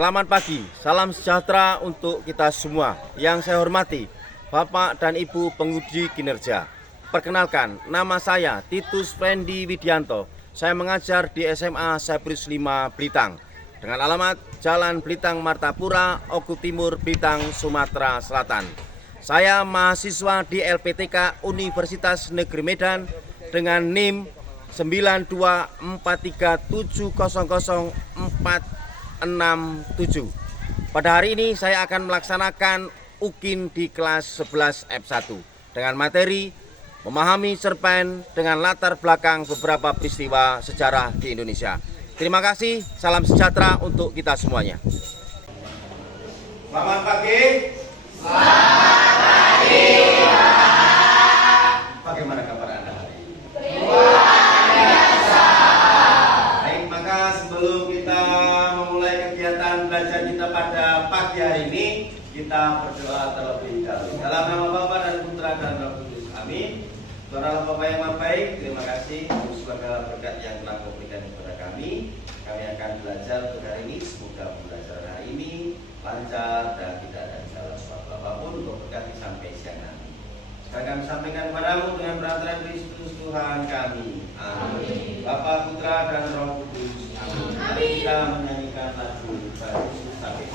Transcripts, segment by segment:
Selamat pagi, salam sejahtera untuk kita semua. Yang saya hormati Bapak dan Ibu penguji kinerja. Perkenalkan, nama saya Titus Fendi Widianto. Saya mengajar di SMA Cyprus 5 Blitar dengan alamat Jalan Blitar Martapura, Oku Timur, Blitar, Sumatera Selatan. Saya mahasiswa di LPTK Universitas Negeri Medan dengan NIM 9243700467. Pada hari ini saya akan melaksanakan UKIN di kelas 11 F1 dengan materi memahami cerpen dengan latar belakang beberapa peristiwa sejarah di Indonesia. Terima kasih, salam sejahtera untuk kita semuanya. Selamat pagi. Selamat pagi. Bagaimana kabar Anda hari ini? Luar biasa. Baik, maka sebelum kita memulai kegiatan belajar kita pada pagi hari ini, kita berdoa terlebih dahulu. Dalam nama Bapa dan Putra dan Roh Kudus. Amin. Tuhan Allah Bapa yang Maha Baik, terima kasih untuk segala berkat yang telah Kau berikan kepada kami. Kami akan belajar untuk hari ini. Semoga pembelajaran hari ini lancar dan tidak ada salah suatu apapun. Kau berkati sampai siang nanti. Sekarang kami sampaikan kepadamu dengan perantara Kristus Tuhan kami. Amin. Bapa, Putra dan Roh Kudus. Amin. Mari kita menyanyikan lagu baru sampai.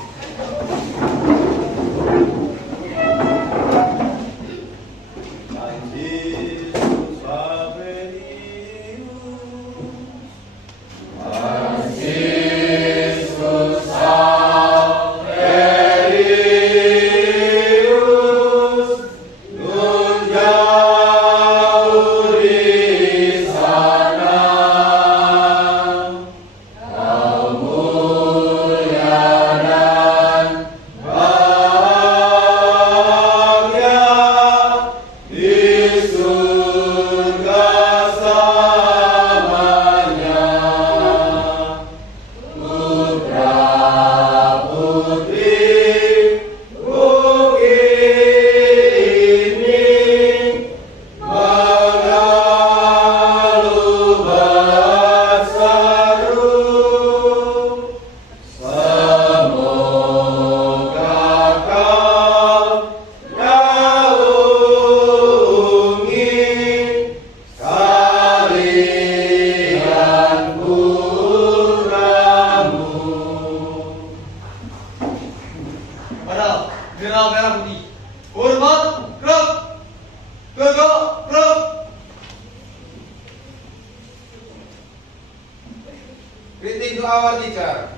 Greeting to our teacher.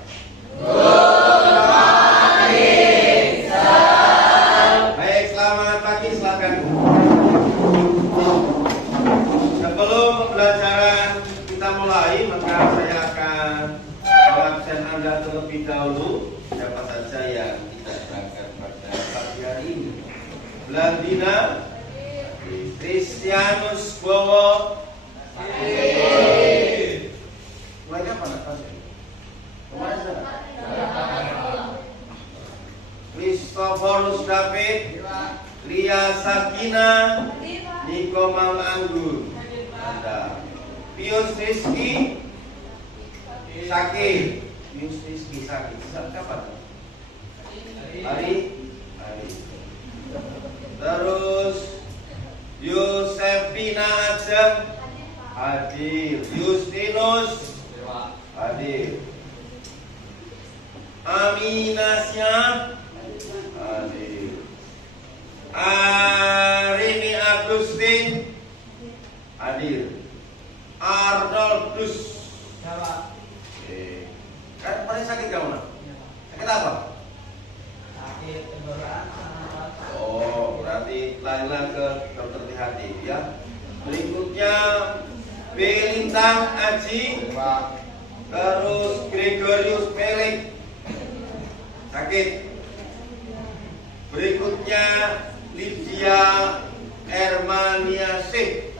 Baik, selamat pagi, silakan. Sebelum pembelajaran kita mulai, maka saya akan mengabsen Anda terlebih dahulu. Siapa saja yang tidak berangkat pada pagi hari ini? Blandina, Kristianus Bowo. Mulainya apa nak? Kemana sana? Kristoforus David, Lia Sakina, Niko Mam Anggur, Pius Rizky Sakit, Pius Rizky Sakit. Siapa? Hari. Terus Yosefina Ajeng hadir, Justinus hadir, Aminasya hadir, Arini Agustin hadir, Arnoldus. Kan paling sakit kamu nak? Sakit apa? Sakit tenggorokan. Oh, berarti lainlah ke dokter di hati ya. Berikutnya Belintang Aji, terus Gregorius Pelik sakit. Berikutnya Lydia Ermaniasih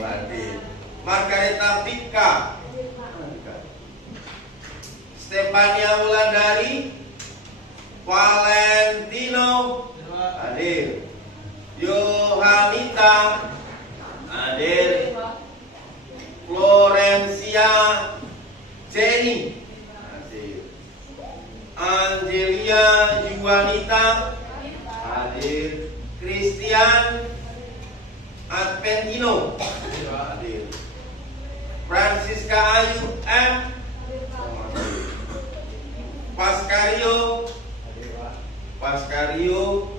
hadir, Margareta Pika, Stefania Wulandari, Valentino hadir, Yohanita hadir, Florencia Jenny hadir, Angelia Juanita hadir. Christian Adventino hadir. Francisca Ayu M Paskario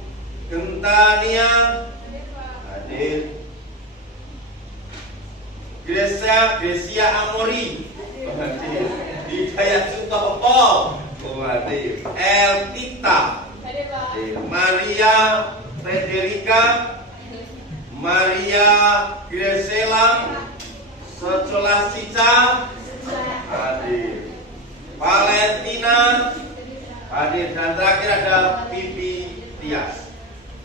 Gentania hadir. Gresia Amori hadir. Hidayat Sutopo hadir. Eltita hadir. Maria Federica, Maria Gresela Socolasica hadir. Valentina hadir. Dan terakhir ada Pipi Tias.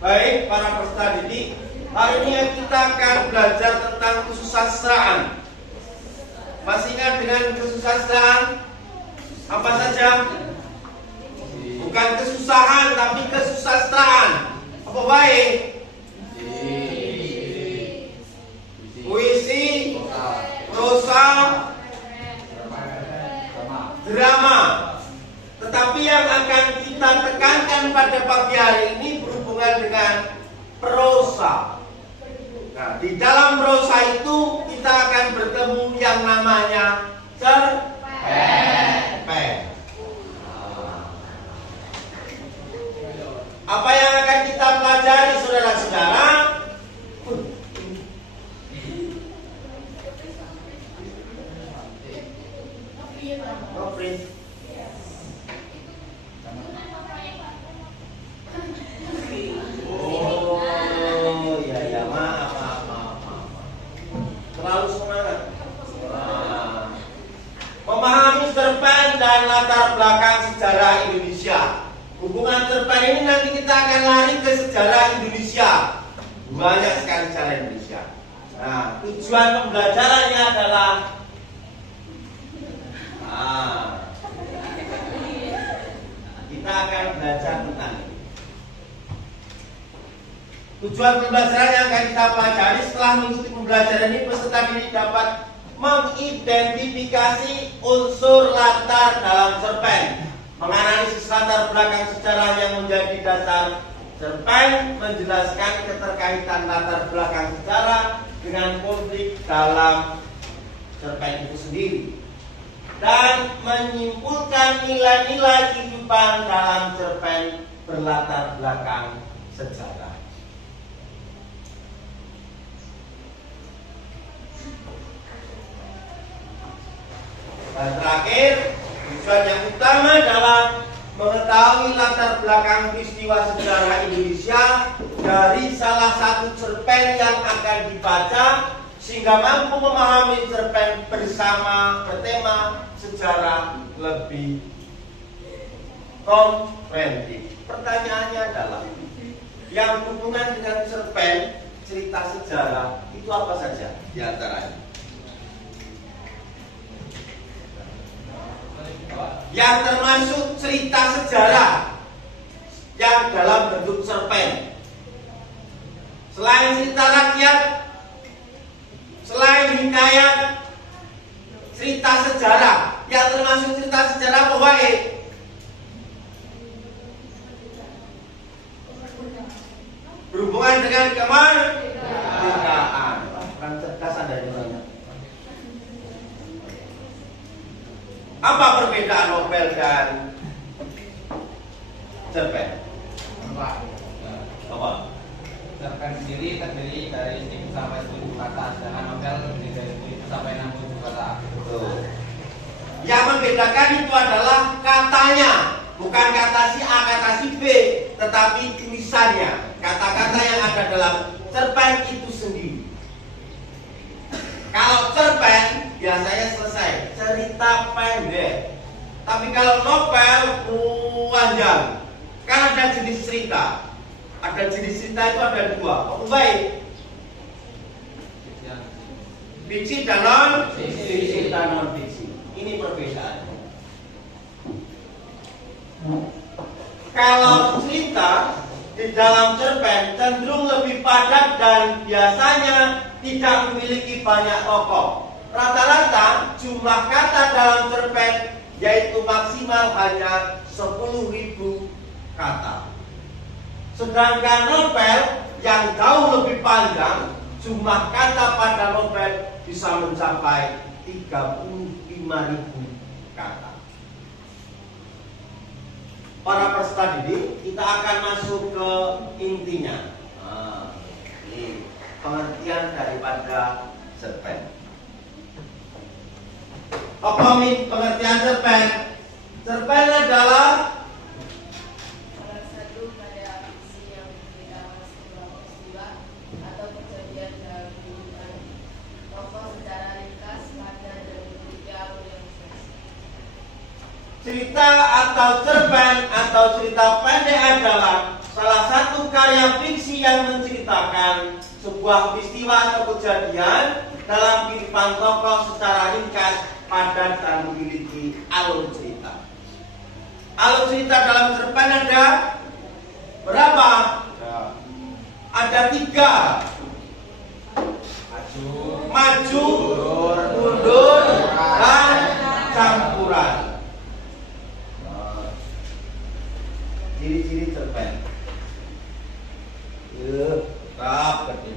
Baik para peserta didik, hari ini kita akan belajar tentang kesusastraan. Masih ingat dengan kesusastraan? Apa saja? Bukan kesusahan, tapi kesusastraan. Apa baik? Puisi, prosa, drama. Tetapi yang akan kita tekankan pada pagi hari ini berhubungan dengan prosa. Nah, di dalam prosa itu kita akan bertemu yang namanya cerpen. Apa yang akan kita pelajari, saudara-saudara? Oh, ya, maaf. Terlalu semangat. Memahami cerpen dan latar belakang sejarah Indonesia. Hubungan cerpen ini nanti kita akan lari ke sejarah Indonesia. Banyak sekali sejarah Indonesia. Nah, tujuan pembelajarannya adalah kita akan belajar tentang ini. Tujuan pembelajaran yang akan kita pelajari setelah mengikuti pembelajaran ini, peserta didik dapat mengidentifikasi unsur latar dalam cerpen, menganalisis latar belakang sejarah yang menjadi dasar cerpen, menjelaskan keterkaitan latar belakang sejarah dengan konflik dalam cerpen itu sendiri, dan menyimpulkan nilai-nilai kehidupan dalam cerpen berlatar belakang sejarah. Dan terakhir, tujuan yang utama adalah mengetahui latar belakang peristiwa sejarah Indonesia dari salah satu cerpen yang akan dibaca, sehingga mampu memahami cerpen bersama bertema sejarah lebih komprehensif. Pertanyaannya adalah, yang hubungan dengan cerpen cerita sejarah itu apa saja di antaranya? Yang termasuk cerita sejarah yang dalam bentuk cerpen, selain cerita rakyat, selain hikayat, cerita sejarah yang termasuk cerita sejarah apa wae? Berhubungan dengan kemerdekaan. Kan cerdas Anda orangnya. Apa perbedaan novel dan cerpen? Apa? Cerpen sendiri terdiri dari 1 sampai 10 kata, sedangkan novel terdiri dari 7 sampai 60 kata. Betul. Yang membedakan itu adalah katanya, bukan kata si A, kata si B, tetapi tulisannya. Kata-kata yang ada dalam cerpen itu sendiri. Kalau cerpen biasanya selesai, cerita pendek. Tapi kalau novel panjang. Kan ada jenis cerita. Ada jenis cerita itu ada 2. Oh, baik. Fiksi dan non-fiksi. Ini perbedaannya. Kalau cerita di dalam cerpen cenderung lebih padat dan biasanya tidak memiliki banyak tokoh. Rata-rata jumlah kata dalam cerpen yaitu maksimal hanya 10.000 kata. Sedangkan novel yang jauh lebih panjang, jumlah kata pada novel bisa mencapai 35.000 kata. Para peserta didik, kita akan masuk ke intinya. Ini pengertian daripada cerpen. Apa pengertian cerpen? Cerpen adalah salah satu karya fiksi yang menceritakan sebuah peristiwa atau kejadian dalam kehidupan tokoh secara ringkas, padat, dan memiliki alur yang sukses. cerita atau cerpen atau cerita pendek adalah salah satu karya fiksi yang menceritakan sebuah peristiwa atau kejadian dalam kehidupan tokoh secara ringkas, padat, dan memiliki alur cerita. Alur cerita dalam cerpen ada berapa? Ada 3. Maju, mundur, dan campuran. Ciri-ciri cerpen.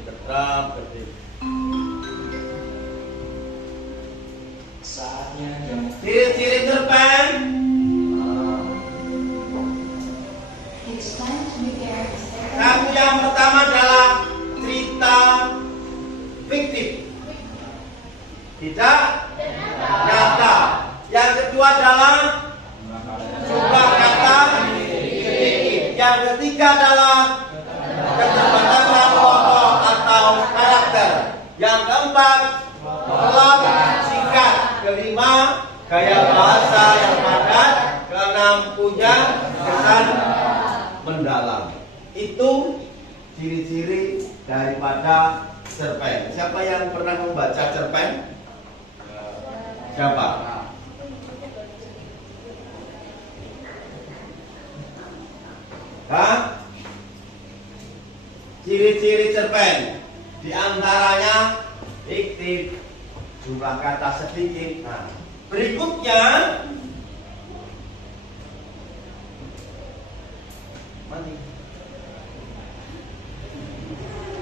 Tetap gede. Saatnya Ciri-ciri cerpen. Satu, yang pertama adalah cerita fiktif, tidak nyata. Yang kedua adalah jumlah kata sedikit. Yang ketiga adalah keterbatasan tokoh atau karakter. Yang keempat, plot singkat. Kelima, gaya bahasa yang padat. Keenam, punya kesan mendalam. Itu ciri-ciri daripada cerpen. Siapa yang pernah membaca cerpen? Siapa? Hah? Ciri-ciri cerpen di antaranya fiktif, jumlah kata sedikit. Nah, berikutnya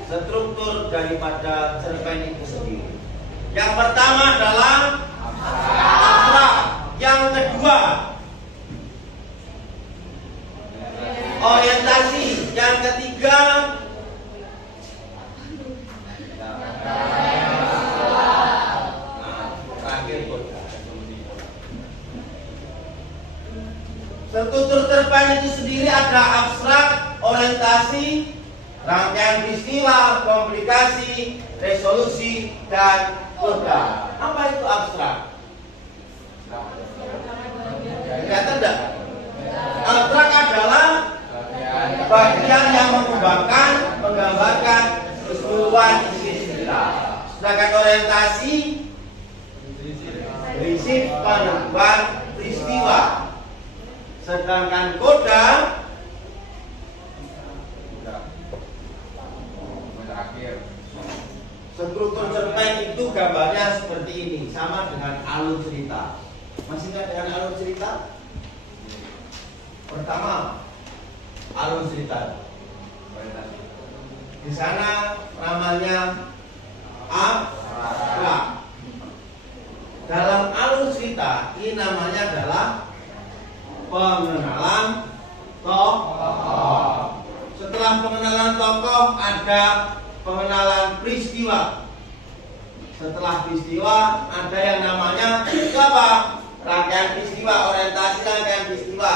struktur daripada cerpen itu sendiri. Yang pertama adalah abstrak. Yang kedua orientasi. Yang ketiga struktur cerpen itu sendiri ada abstrak, orientasi, rangkaian peristiwa, komplikasi, resolusi, dan koda. Apa itu abstrak? Kelihatan tidak? Abstrak adalah bagian yang menggambarkan keseluruhan isi cerita. Sedangkan orientasi prinsip penentuan peristiwa. Sedangkan koda struktur cerpen itu gambarnya seperti ini, sama dengan alur cerita. Masih ingat dengan alur cerita? Pertama, alur cerita. Di sana namanya abstrak. Dalam alur cerita ini namanya adalah pengenalan tokoh. Setelah pengenalan tokoh ada pengenalan peristiwa. Setelah peristiwa ada yang namanya apa? Rangkaian peristiwa, orientasi rangkaian peristiwa.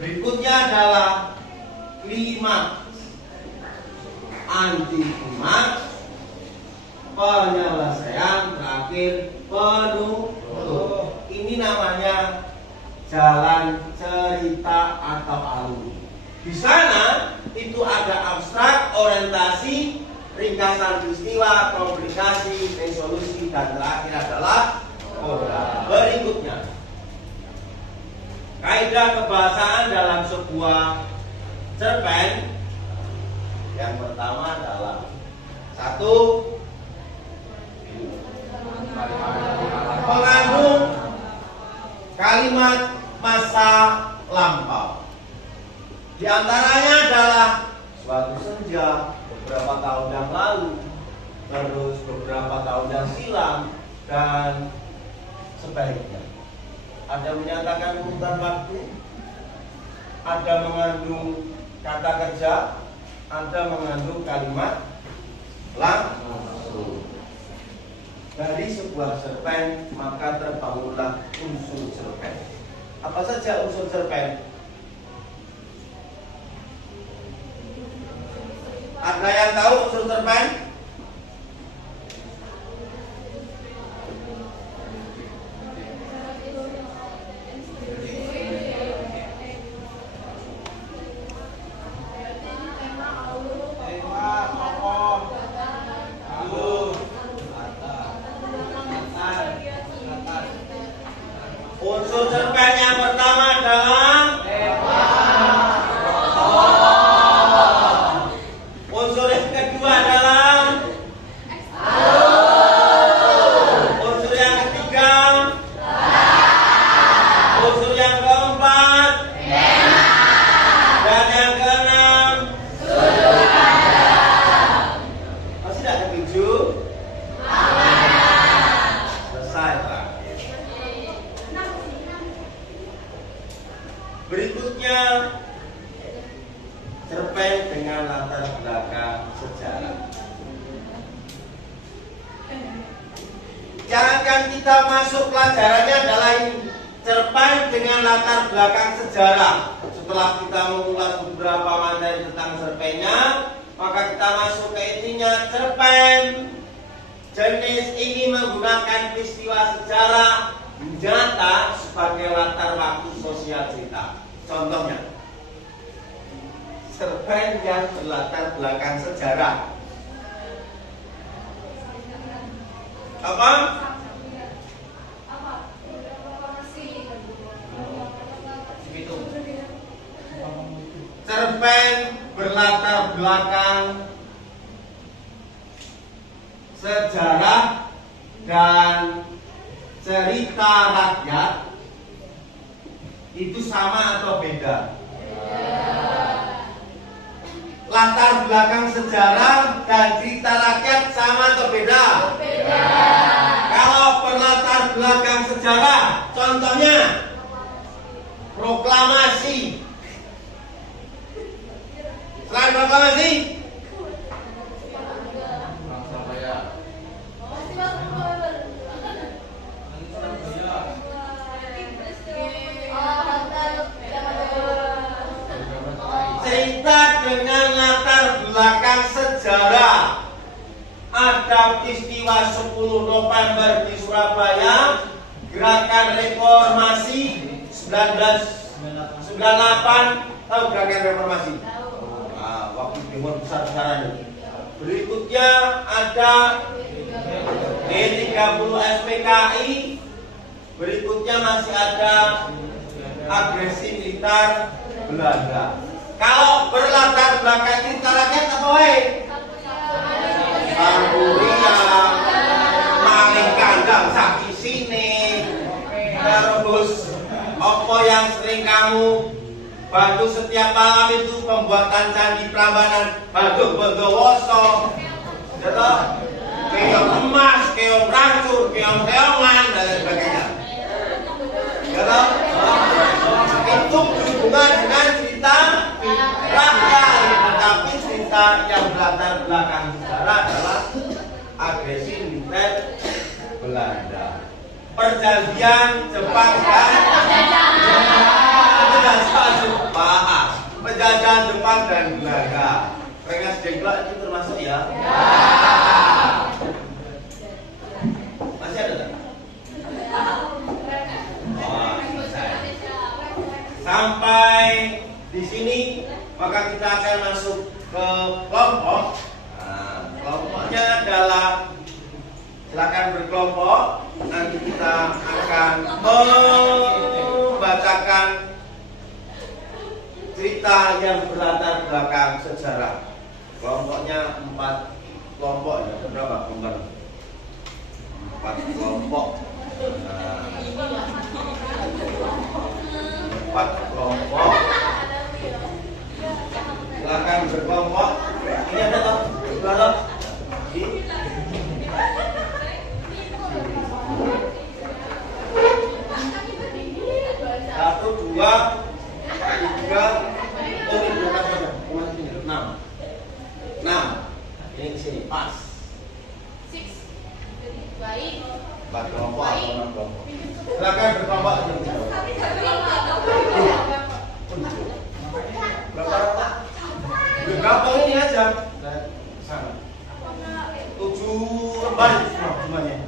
Berikutnya adalah klimaks, antiklimaks, penyelesaian, terakhir penutup. Ini namanya jalan cerita atau alur. Di sana itu ada abstrak, orientasi, ringkasan peristiwa, komplikasi, resolusi, dan terakhir adalah koda. Berikutnya, kaidah kebahasaan dalam sebuah cerpen. Yang pertama adalah satu, mengandung kalimat masa lampau. Di antaranya adalah suatu senja beberapa tahun yang lalu, terus beberapa tahun yang silam, dan sebaiknya. Ada menyatakan urutan waktu, ada mengandung kata kerja, ada mengandung kalimat langsung. Dari sebuah cerpen maka terbangunlah unsur cerpen. Apa saja unsur cerpen? Ada yang tahu unsur cerpen? Unsur cerpen yang pertama adalah unsur yang kedua adalah unsur yang ketiga, unsur yang keempat, dan yang keenam. Masih tidak ketujuh? Selesai, Pak. Berikutnya cerpen dengan latar belakang sejarah. Jangan kita masuk pelajarannya adalah cerpen dengan latar belakang sejarah. Setelah kita mengulas beberapa materi tentang cerpennya, maka kita masuk ke intinya. Cerpen jenis ini menggunakan peristiwa sejarah nyata sebagai latar waktu sosial cerita. Contohnya, cerpen yang berlatar belakang sejarah. Apa? Cerpen berlatar belakang sejarah dan cerita rakyat itu sama atau beda? Latar belakang sejarah dan cerita rakyat sama atau beda? Beda. Kalau berlatar belakang sejarah, contohnya proklamasi. Selain proklamasi, cerita dengan latar belakang sejarah. Ada peristiwa 10 November di Surabaya, gerakan reformasi 1998. Tahu gerakan reformasi? Nah, waktu demo besar-besaran itu. Berikutnya ada G30 SPKI. Berikutnya masih ada agresi militer Belanda. Kalau berlatar belakang cerita rakyat apa wae? Samburiang, maling kandang sapi sini, terus apa yang sering kamu bantu setiap malam itu pembuatan candi Prambanan Badung Bondowoso, gitu? Keong emas, keong rancur, keong keongan dan lain sebagainya, gitu? Itu berhubungan dengan cerita rakyat, tetapi cerita yang berlatar belakang sejarah adalah agresi militer Belanda, perjanjian Jepang dan penjajahan Jepang dan Belanda. Rengas dengklok itu termasuk ya? Masih ada tak? Sampai di sini maka kita akan masuk ke kelompok. Nah, kelompoknya adalah silakan berkelompok. Nanti kita akan membacakan cerita yang berlatar belakang sejarah. Kelompoknya 4 kelompok ya. Berapa kelompok? 4 kelompok. Nah, 4 kelompok. Silakan berkelompok. Ini ada toh? Berapa? Satu, dua, tiga, oh ini berapa saja? 6. Ini ke sini pas. Baik. 4 kelompok atau 6 kelompok. Silakan berkelompok. Berapa? Berapa ini aja? Sana. 7 lembar semuanya.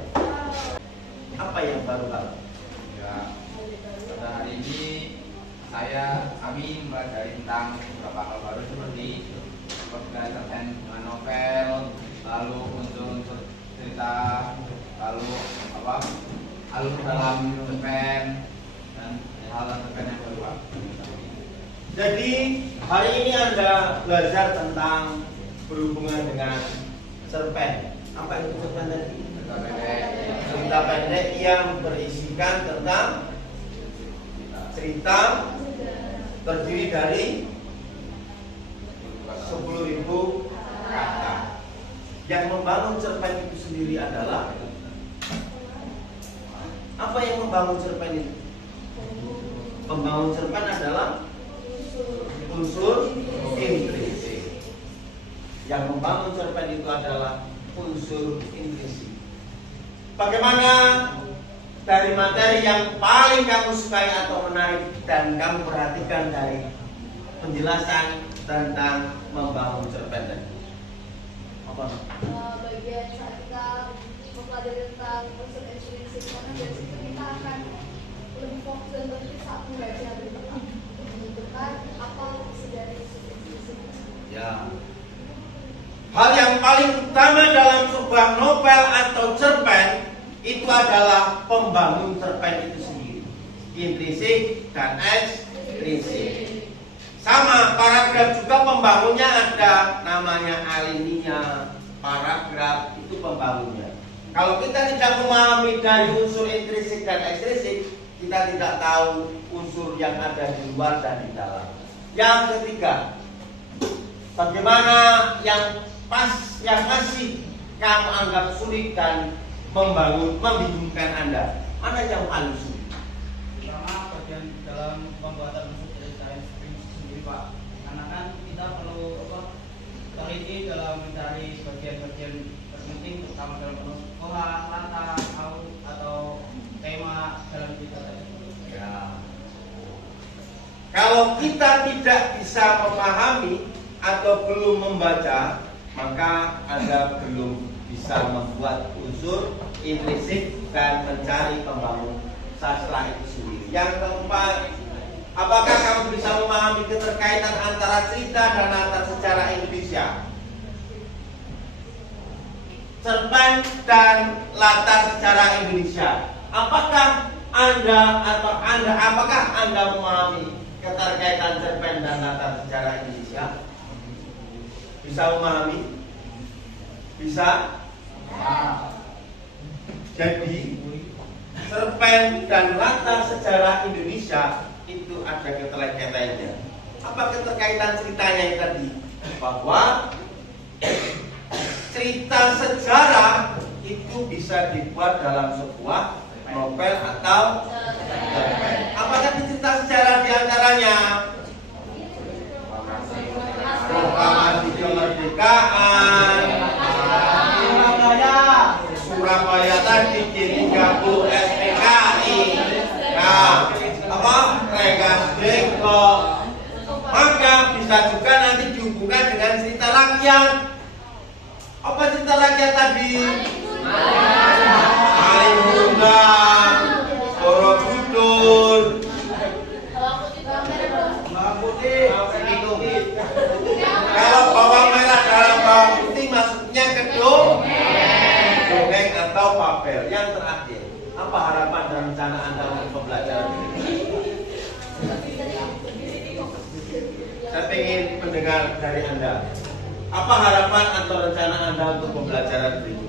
Apa yang baru Pak? Ya, pada hari ini kami mempelajari tentang beberapa hal baru seperti berkaitan dengan novel, lalu unsur-unsur cerita, lalu alur dalam cerpen dan hal-hal cerpen yang baru. Jadi hari ini Anda belajar tentang berhubungan dengan cerpen. Apa itu cerpen tadi? Cerita pendek yang berisikan tentang cerita terdiri dari 10.000 kata. Yang membangun cerpen itu sendiri adalah apa yang membangun cerpen itu? Pembangun cerpen adalah unsur intrinsik. Yang membangun cerpen itu adalah unsur intrinsik. Bagaimana dari materi yang paling kamu sukai atau menarik dan kamu perhatikan dari penjelasan tentang membangun cerpen tadi? Apa? Bagian saat kita mempelajari tentang unsur intrinsik, karena dari situ kita akan lebih fokus dan lebih saat membaca menentukan apa isi dari unsur intrinsik. Ya. Hal yang paling utama dalam sebuah novel atau cerpen itu adalah pembangun cerpen itu sendiri, intrinsik dan ekstrinsik. Sama, paragraf juga pembangunnya ada, namanya alinea. Paragraf itu pembangunnya. Kalau kita tidak memahami dari unsur intrinsik dan ekstrinsik, kita tidak tahu unsur yang ada di luar dan di dalam. Yang ketiga, bagaimana yang masih kamu anggap sulit dan membingungkan Anda? Mana yang paling sulit? Pertama, bagian dalam pembuatan unsur cerita sendiri, Pak. Karena kan kita perlu teliti dalam mencari bagian-bagian terpenting, terutama dalam penulisan, latar, atau tema dalam cerita tadi. Ya. Kalau kita tidak bisa memahami atau belum membaca, maka Anda belum bisa membuat unsur intrinsik dan mencari pembangun sastra itu sendiri. Yang keempat, apakah kamu bisa memahami keterkaitan antara cerita dan latar sejarah Indonesia? Cerpen dan latar sejarah Indonesia. Apakah Anda memahami keterkaitan cerpen dan latar sejarah Indonesia? Bisa memahami? Bisa? Jadi cerpen dan latar sejarah Indonesia itu ada keterkaitannya. Apa keterkaitan ceritanya yang tadi? Bahwa cerita sejarah itu bisa dibuat dalam sebuah novel atau cerpen. Apa tadi cerita sejarah diantaranya? Proklamasi kemerdekaan, Surabaya tadi G30 SPKI, nah Rengas Dengklok. Maka bisa juga nanti dihubungkan dengan cerita rakyat. Apa cerita rakyat tadi? Maling Bundang, Borobudur, kalau bawang merah dalam bawang putih maksudnya kedong, dongeng atau fabel. Yang terakhir, apa harapan dan rencana Anda untuk pembelajaran ini? Saya ingin mendengar dari Anda. Apa harapan atau rencana Anda untuk pembelajaran berikut?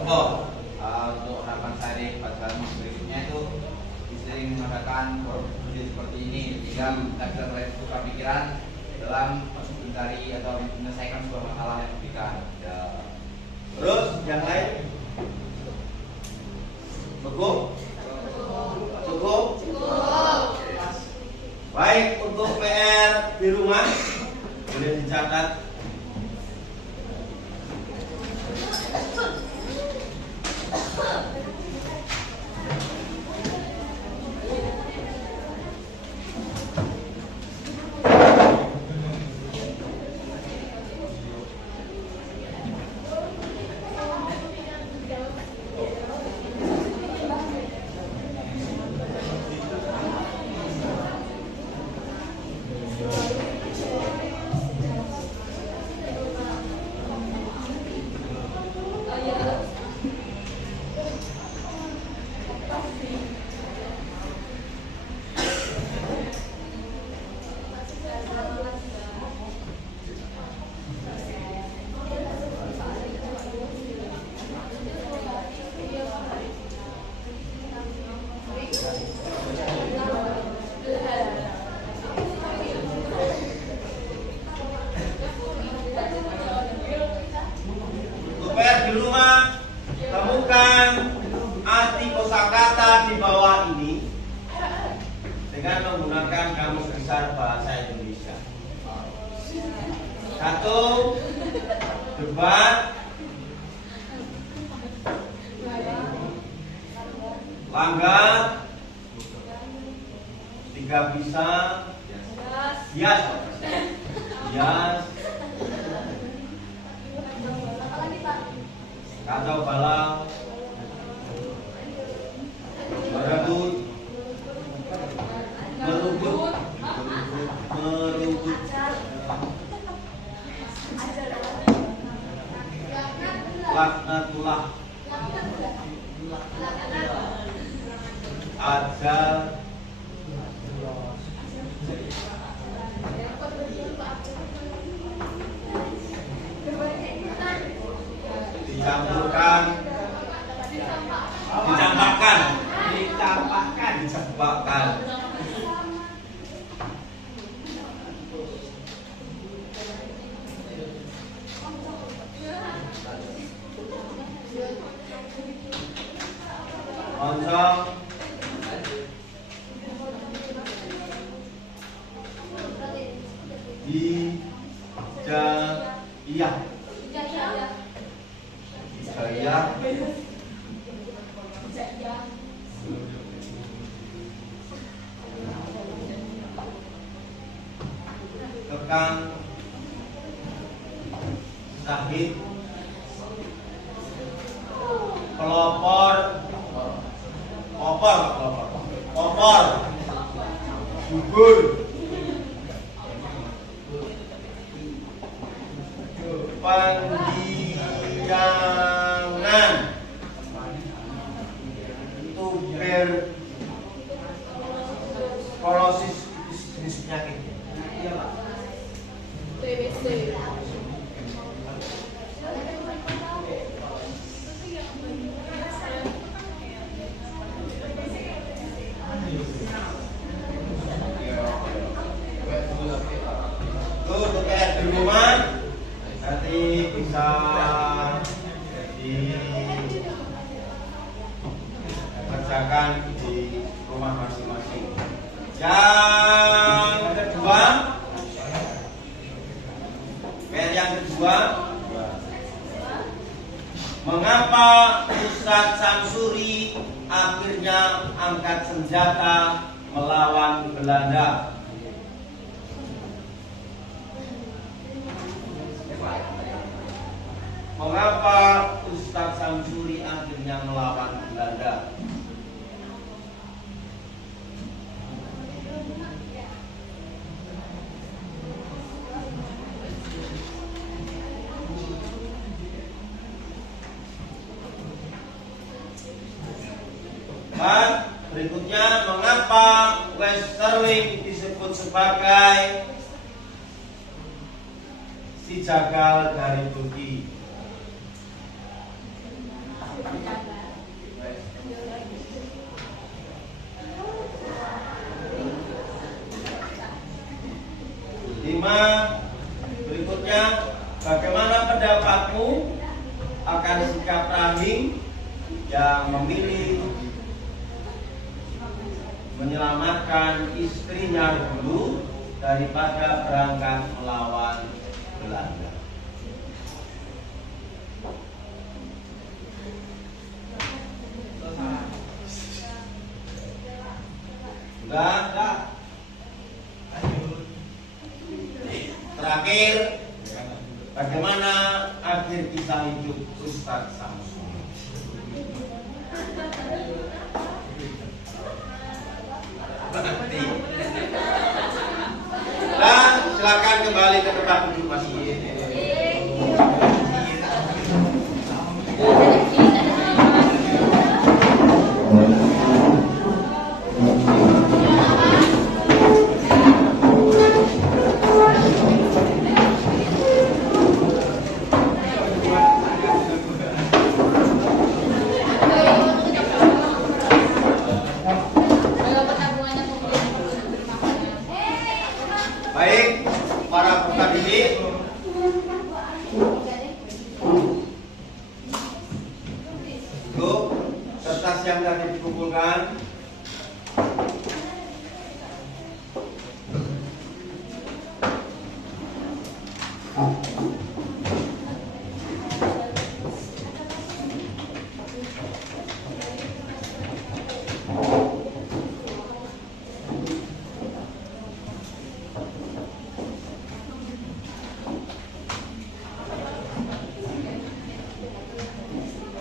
Untuk harapan saya di pelajaran berikutnya itu bisa sering mengadakan forum seperti ini sehingga kita bisa bertukar pikiran dalam mencari atau menyelesaikan sebuah masalah yang diberikan. Ya. Terus yang lain? Cukup? Cukup? Baik, untuk PR di rumah boleh dicatat. Di rumah temukan arti kosakata di bawah ini dengan menggunakan kamus besar bahasa Indonesia. 1. Debat. Langgar. 3. Bisa. Hias. Hias. Kacau balau, merebut, laknatullah, ajal, dicampurkan, dicampakkan. Moncong, hijaiyah, kekang, sahid, pelopor, opor, gugur, pandiangan, tuberkulosis jenis penyakit. Iya Pak. TBC. Untuk PR di rumah nanti bisa dikerjakan di rumah masing-masing. Yang kedua, PR yang kedua, mengapa Ustadz Samsuri akhirnya angkat senjata melawan Belanda? Mengapa Ustadz Samsuri akhirnya melawan Belanda? Dan berikutnya, mengapa Westerling disebut sebagai si jagal dari Turki? Berikutnya, bagaimana pendapatmu akan sikap rahim yang memilih menyelamatkan istrinya dulu daripada berangkat melawan Belanda? Enggak. Terakhir, bagaimana akhir kisah hidup Ustadz Samsul? Dan silakan kembali ke tempat duduk masing-masing. Baik, para peserta didik, duduk, kertas yang tadi dikumpulkan.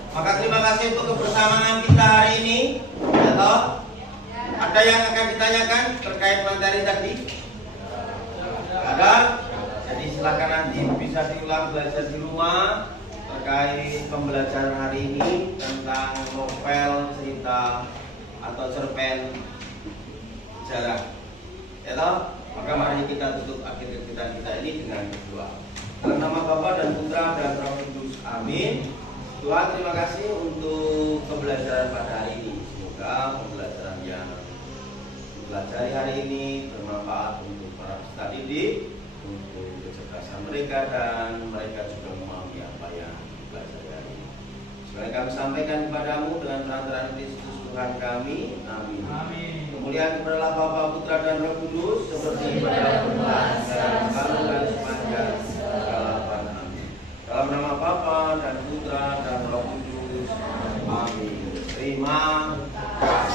Maka terima kasih untuk kebersamaan kita hari ini. Ya toh? Ada yang akan ditanyakan terkait materi tadi? Ada? Jadi silakan nanti bisa diulang belajar di rumah terkait pembelajaran hari ini tentang novel, cerita atau cerpen sejarah. Ya toh? Maka mari kita tutup akhir kita ini dengan doa. Dalam nama Bapa dan Putra dan Roh Kudus. Amin. Tuhan, terima kasih untuk pembelajaran pada hari ini. Semoga pembelajaran yang dipelajari hari ini bermanfaat untuk para peserta didik, untuk kecerdasan mereka, dan mereka juga memahami apa yang dipelajari hari ini. Semoga kami sampaikan kepadamu dengan perantaraan Kristus Tuhan kami. Amin. Kemuliaan kepada Bapa, Putra, dan Roh Kudus seperti pada permulaan, sekarang, dan sepanjang segala abad. Amin. Dalam nama Bapa dan Putra dan Roh Kudus. Amin. Terima kasih.